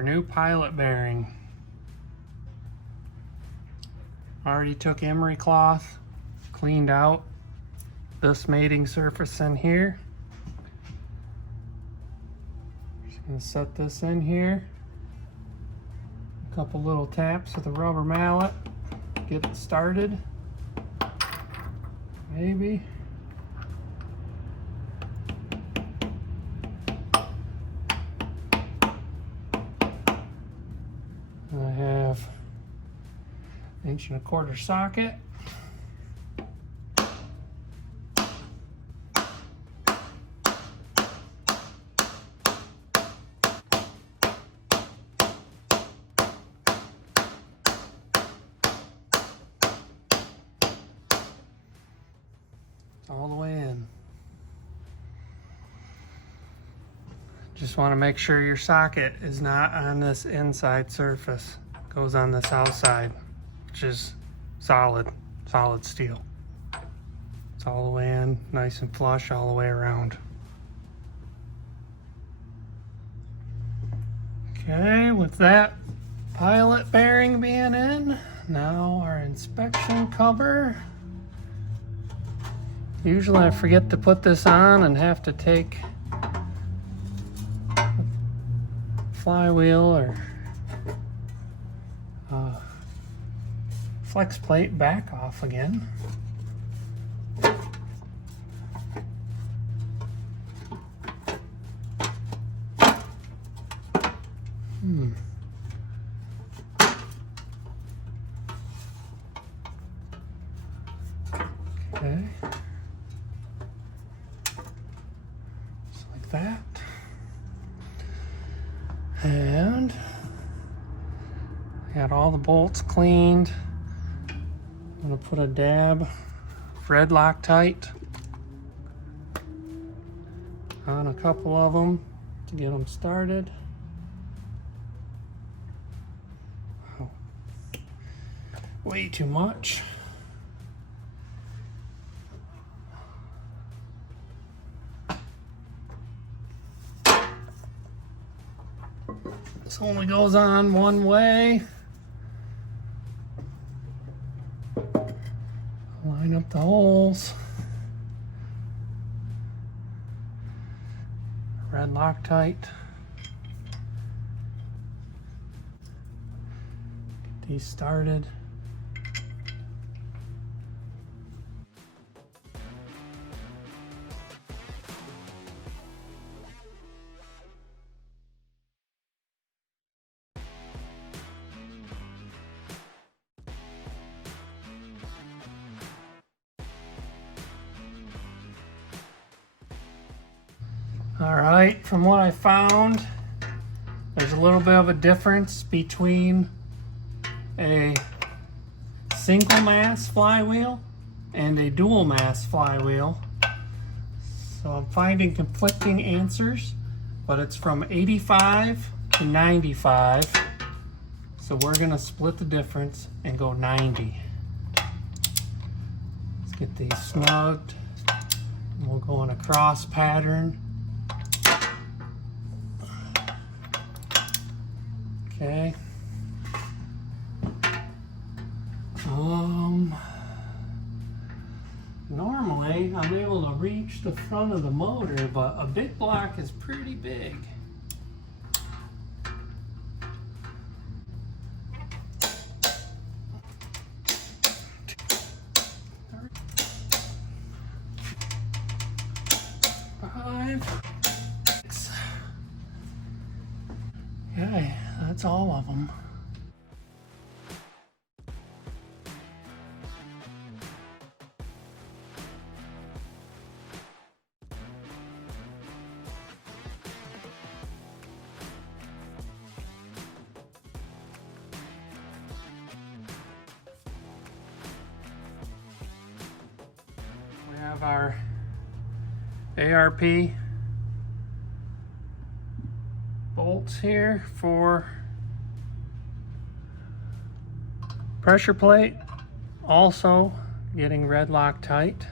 our new pilot bearing. Already took emery cloth, cleaned out this mating surface in here. Just gonna set this in here. A couple little taps with a rubber mallet, get it started. Maybe. I have 1.25 inch socket. All the way in. Just want to make sure your socket is not on this inside surface. It goes on this outside, which is solid steel. It's all the way in, nice and flush all the way around. Okay, with that pilot bearing being in, now our inspection cover. Usually I forget to put this on and have to take flywheel or flex plate back off again. Okay. That, and I got all the bolts cleaned. I'm gonna put a dab of red Loctite on a couple of them to get them started. Oh, way too much. This only goes on one way. Line up the holes. Red Loctite. Get these started. All right, from what I found, there's a little bit of a difference between a single mass flywheel and a dual mass flywheel. So I'm finding conflicting answers, but it's from 85 to 95. So we're gonna split the difference and go 90. Let's get these snugged. And we'll go in a cross pattern. Okay. Normally I'm able to reach the front of the motor, but a big block is pretty big. Okay, that's all of them. We have our ARP bolts here for pressure plate, also getting red Loctite.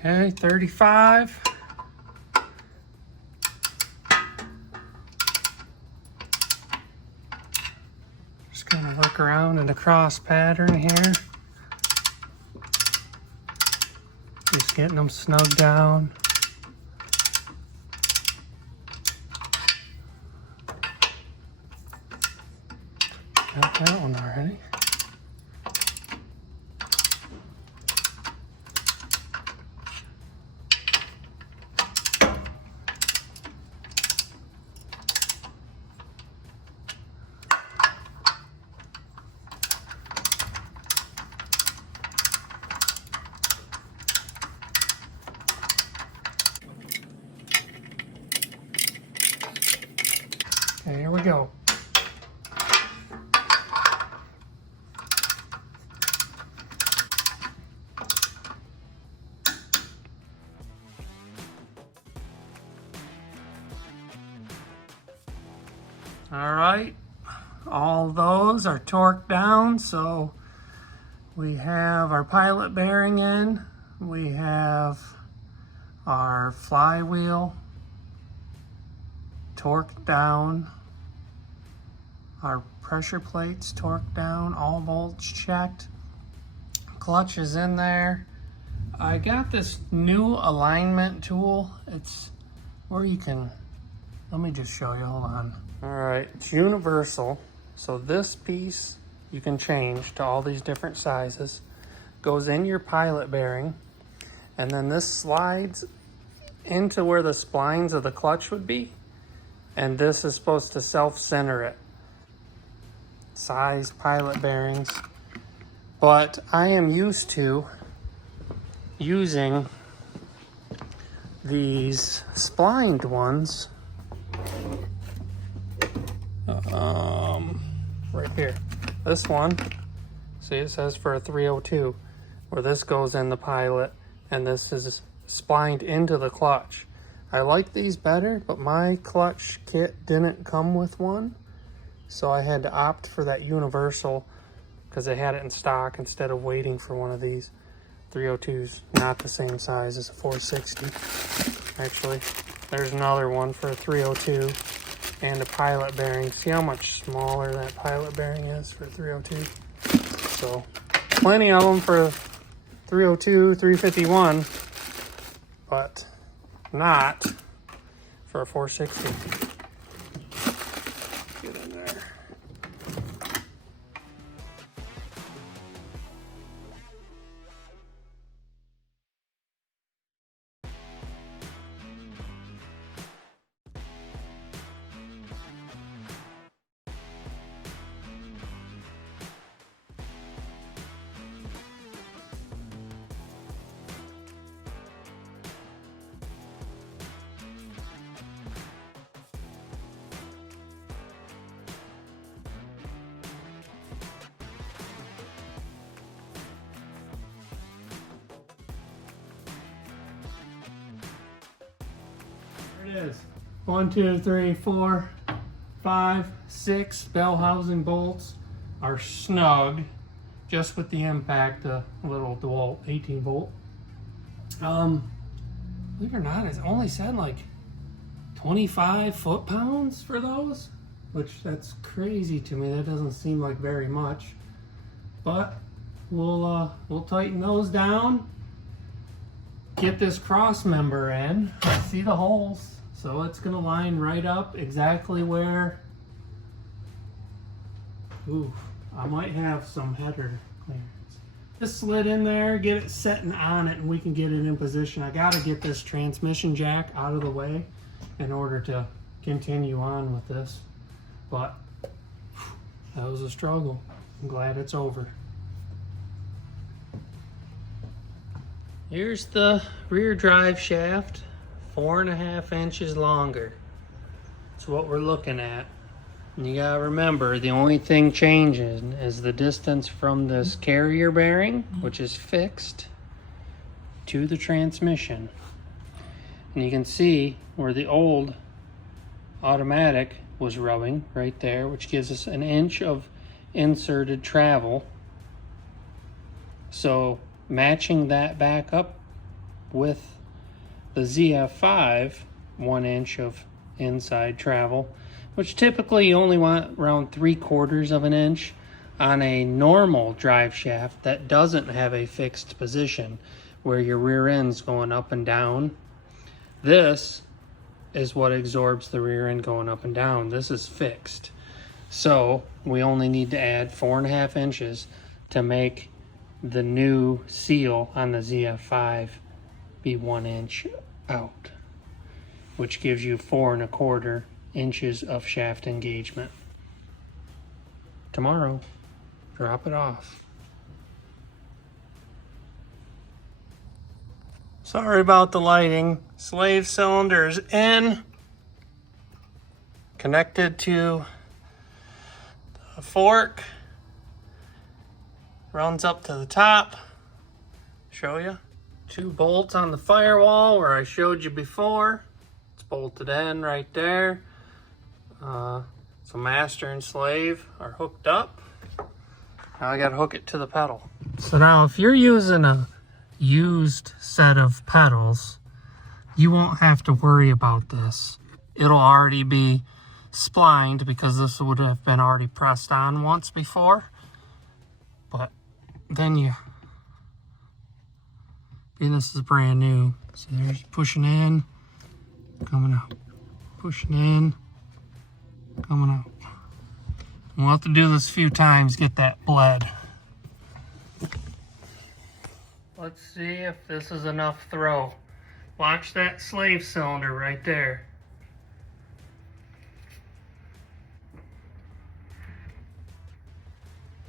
Okay, 35. Just gonna work around in the cross pattern here. Just getting them snug down. Got that one already. Okay, here we go. All right, all those are torqued down, so we have our pilot bearing in, we have our flywheel torqued down, our pressure plates torqued down, all bolts checked, clutch is in there. I got this new alignment tool. It's where you can, let me just show you, hold on. All right, it's universal. So this piece you can change to all these different sizes. Goes in your pilot bearing, and then this slides into where the splines of the clutch would be, and this is supposed to self-center it. Size pilot bearings. But I am used to using these splined ones right here. This one, see, it says for a 302, where this goes in the pilot and this is splined into the clutch. I like these better, but my clutch kit didn't come with one, so I had to opt for that universal because they had it in stock instead of waiting for one of these. 302's not the same size as a 460. Actually, there's another one for a 302 and a pilot bearing. See how much smaller that pilot bearing is for a 302? So, plenty of them for 302, 351, but not for a 460. Get in there. There it is. 1, 2, 3, 4, 5, 6 bell housing bolts are snug, just with the impact, little DeWalt 18 volt. Believe it or not, it's only said like 25 foot-pounds for those, which that's crazy to me. That doesn't seem like very much, but we'll tighten those down. Get this cross member in. See the holes, so it's gonna line right up exactly where. Ooh, I might have some header clearance. Just slid in there, get it setting on it, and we can get it in position. I gotta get this transmission jack out of the way in order to continue on with this, but that was a struggle. I'm glad it's over. Here's the rear drive shaft, 4.5 inches longer. That's what we're looking at. And you gotta remember, the only thing changing is the distance from this carrier bearing, which is fixed, to the transmission. And you can see where the old automatic was rubbing right there, which gives us an inch of inserted travel. So matching that back up with the ZF5, 1 inch of inside travel, which typically you only want around 3/4 of an inch on a normal drive shaft that doesn't have a fixed position where your rear end's going up and down. This is what absorbs the rear end going up and down. This is fixed. So we only need to add 4.5 inches to make the new seal on the ZF5 be 1 inch out, which gives you 4.25 inches of shaft engagement. Tomorrow, drop it off. Sorry about the lighting. Slave cylinder is in, connected to the fork, runs up to the top. Show you 2 bolts on the firewall where I showed you before. It's bolted in right there. So master and slave are hooked up. Now I gotta hook it to the pedal. So now if you're using a used set of pedals, you won't have to worry about this. It'll already be splined because this would have been already pressed on once before. But then and this is brand new. So there's pushing in, coming out, pushing in, coming out. We'll have to do this a few times, get that bled. Let's see if this is enough throw. Watch that slave cylinder right there.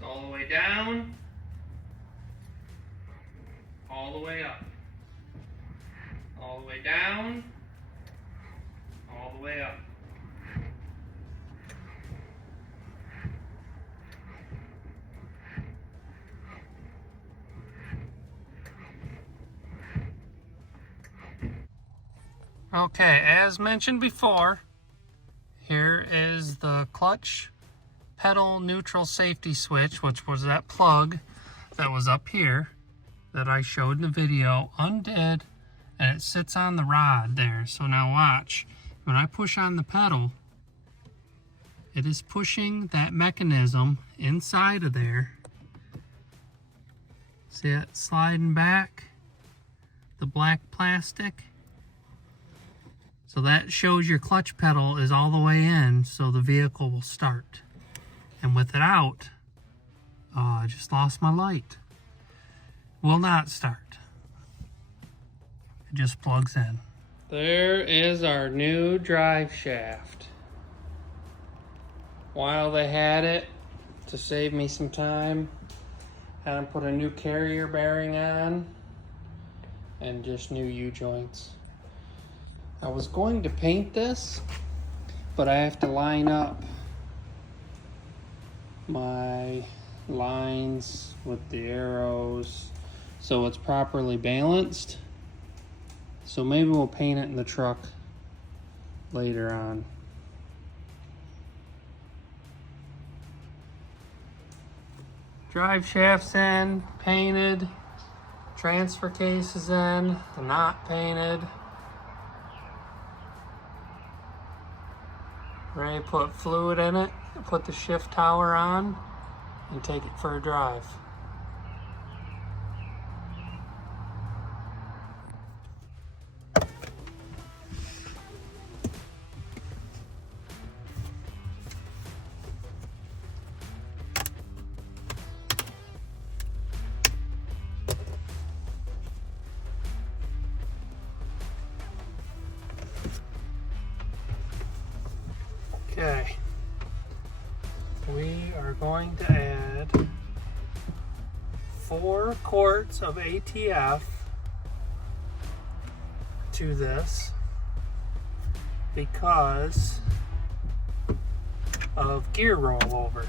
All the way down, all the way up, all the way down, all the way up. Okay, as mentioned before, here is the clutch pedal neutral safety switch, which was that plug that was up here that I showed in the video, undid, and it sits on the rod there. So now watch, when I push on the pedal, it is pushing that mechanism inside of there. See it sliding back, the black plastic? So that shows your clutch pedal is all the way in, so the vehicle will start. And with it out, I just lost my light. Will not start. It just plugs in. There is our new drive shaft. While they had it, to save me some time, had them put a new carrier bearing on and just new U-joints. I was going to paint this, but I have to line up my lines with the arrows so it's properly balanced. So maybe we'll paint it in the truck later on. Drive shaft's in, painted. Transfer case is in, not painted. Ready to put fluid in it, put the shift tower on, and take it for a drive. Okay, we are going to add 4 quarts of ATF to this because of gear rollover.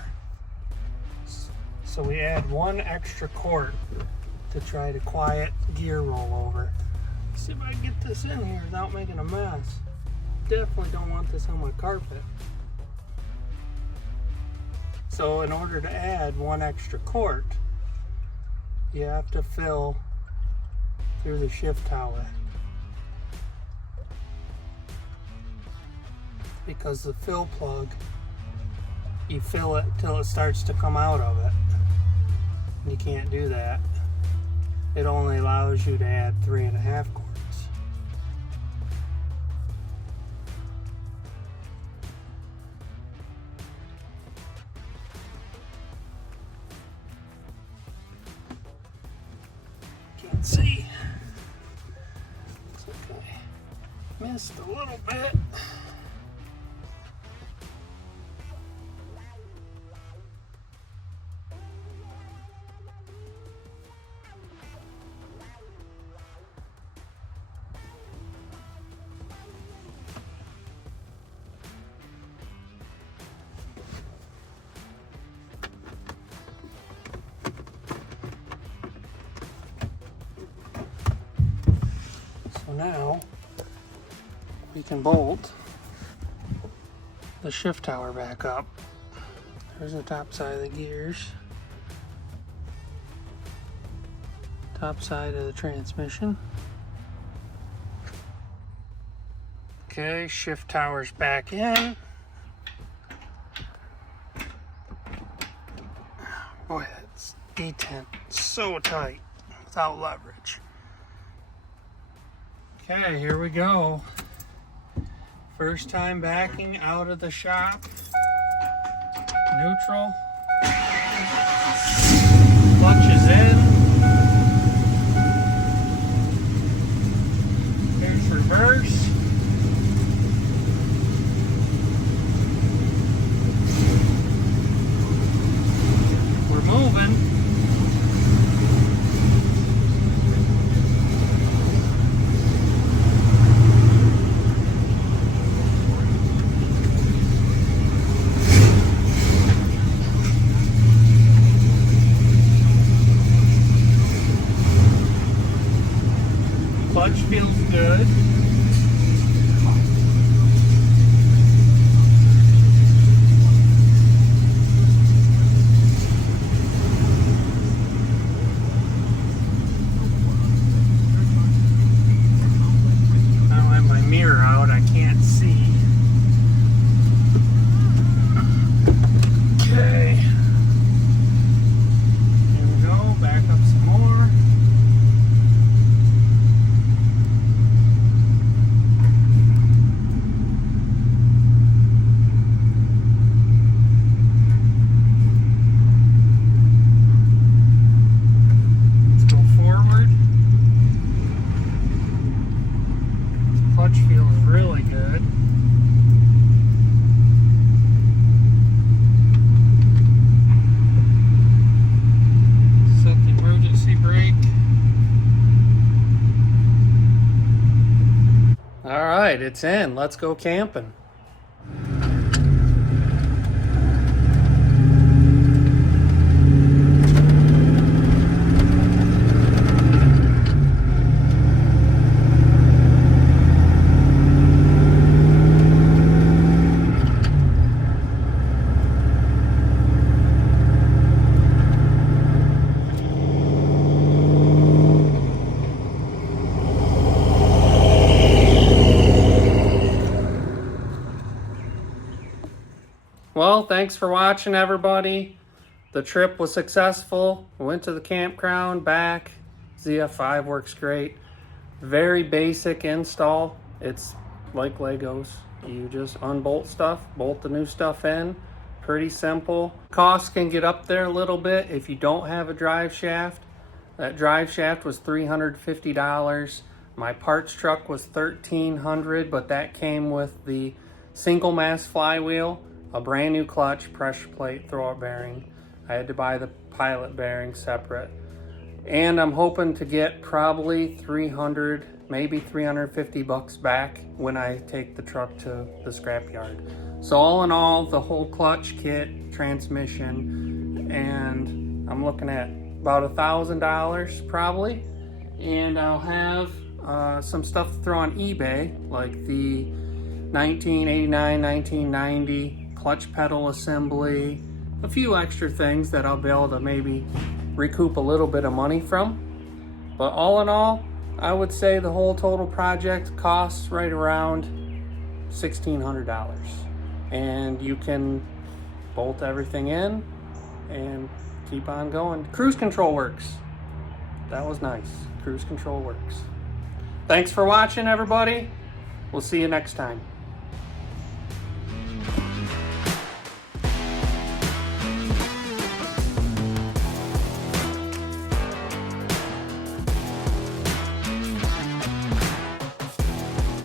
So we add 1 extra quart to try to quiet gear rollover. Let's see if I can get this in here without making a mess. Definitely don't want this on my carpet. So in order to add 1 extra quart, you have to fill through the shift tower. Because the fill plug, you fill it till it starts to come out of it. You can't do that. It only allows you to add 3.5 quarts. Can't see. Looks like I missed a little bit. So now we can bolt the shift tower back up. There's the top side of the gears, top side of the transmission. Okay, shift tower's back in. Boy, that's detent so tight without leverage. Okay, here we go. First time backing out of the shop. Neutral. Clutch is in. Here's reverse. We're moving. Clutch feels good. I don't have my mirror out, I can't see. Okay. Here we go, back up some more. Clutch feels really good. Set the emergency brake. All right, it's in. Let's go camping. Well, thanks for watching, everybody. The trip was successful. We went to the campground, back. ZF5 works great. Very basic install. It's like Legos. You just unbolt stuff, bolt the new stuff in. Pretty simple. Costs can get up there a little bit if you don't have a drive shaft. That drive shaft was $350. My parts truck was $1,300, but that came with the single mass flywheel, a brand new clutch, pressure plate, throwout bearing. I had to buy the pilot bearing separate. And I'm hoping to get probably 300, maybe 350 bucks back when I take the truck to the scrapyard. So all in all, the whole clutch kit, transmission, and I'm looking at about $1,000 probably. And I'll have some stuff to throw on eBay, like the 1989, 1990 clutch pedal assembly, a few extra things that I'll be able to maybe recoup a little bit of money from. But all in all, I would say the whole total project costs right around $1,600. And you can bolt everything in and keep on going. Cruise control works. That was nice. Cruise control works. Thanks for watching, everybody. We'll see you next time.